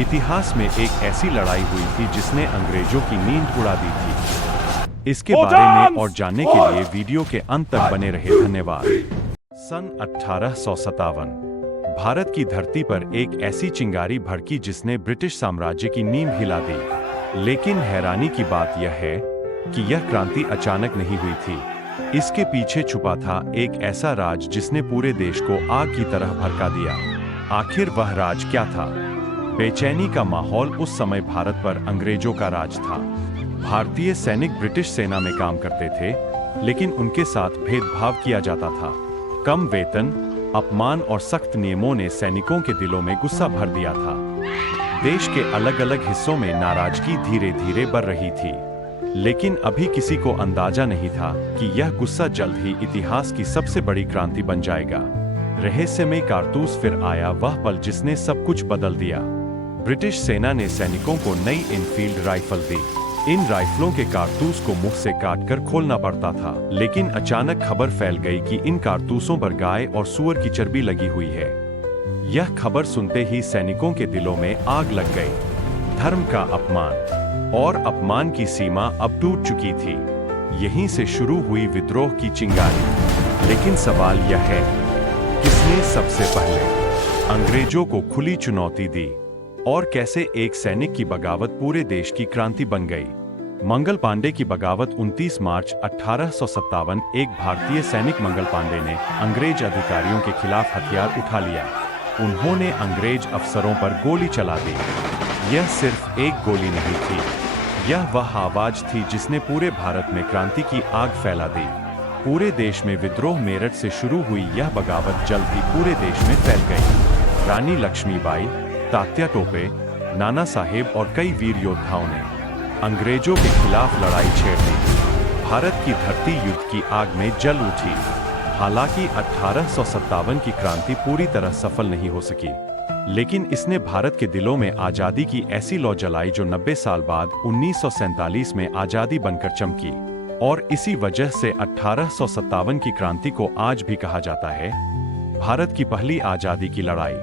इतिहास में एक ऐसी लड़ाई हुई थी जिसने अंग्रेजों की नींद उड़ा दी थी। इसके बारे में और जानने के लिए वीडियो के अंत तक बने रहे। धन्यवाद। सन 1857 भारत की धरती पर एक ऐसी चिंगारी भड़की जिसने ब्रिटिश साम्राज्य की नींव हिला दी। लेकिन हैरानी की बात यह है कि यह क्रांति अचानक नहीं हुई थी। इसके पीछे छुपा था एक ऐसा राज जिसने पूरे देश को आग की तरह भड़का दिया। आखिर वह राज क्या था? बेचैनी का माहौल उस समय भारत पर अंग्रेजों का राज था। भारतीय सैनिक ब्रिटिश सेना में काम करते थे, लेकिन उनके साथ भेदभाव किया जाता था। कम वेतन, अपमान और सख्त नियमों ने सैनिकों के दिलों में गुस्सा भर दिया था। देश के अलग अलग हिस्सों में नाराजगी धीरे धीरे बढ़ रही थी, लेकिन अभी किसी को अंदाजा नहीं था कि यह गुस्सा जल्द ही इतिहास की सबसे बड़ी क्रांति बन जाएगा। रहस्यमय कारतूस फिर आया, वह पल जिसने सब कुछ बदल दिया। ब्रिटिश सेना ने सैनिकों को नई इनफील्ड राइफल दी। इन राइफलों के कारतूस को मुंह से काटकर खोलना पड़ता था, लेकिन अचानक खबर फैल गई कि इन कारतूसों पर गाय और सूअर की चर्बी लगी हुई है। यह खबर सुनते ही सैनिकों के दिलों में आग लग गई। धर्म का अपमान और अपमान की सीमा अब टूट चुकी थी। यहीं से शुरू हुई विद्रोह की चिंगारी। लेकिन सवाल यह है, किसने सबसे पहले अंग्रेजों को खुली चुनौती दी और कैसे एक सैनिक की बगावत पूरे देश की क्रांति बन गई? मंगल पांडे की बगावत 29 मार्च 1857। एक भारतीय सैनिक मंगल पांडे ने अंग्रेज अधिकारियों के खिलाफ हथियार उठा लिया। उन्होंने अंग्रेज अफसरों पर गोली चला दी। यह सिर्फ एक गोली नहीं थी, यह वह आवाज थी जिसने पूरे भारत में क्रांति की आग फैला दी। पूरे देश में विद्रोह। मेरठ से शुरू हुई यह बगावत जल्द ही पूरे देश में फैल गई। रानी लक्ष्मीबाई, तात्या टोपे, नाना साहेब और कई वीर योद्धाओं ने अंग्रेजों के खिलाफ लड़ाई छेड़ दी। भारत की धरती युद्ध की आग में जल उठी। हालांकि 1857 की क्रांति पूरी तरह सफल नहीं हो सकी, लेकिन इसने भारत के दिलों में आजादी की ऐसी लौ जलाई जो 90 साल बाद 1947 में आजादी बनकर चमकी। और इसी वजह से 1857 की क्रांति को आज भी कहा जाता है भारत की पहली आजादी की लड़ाई।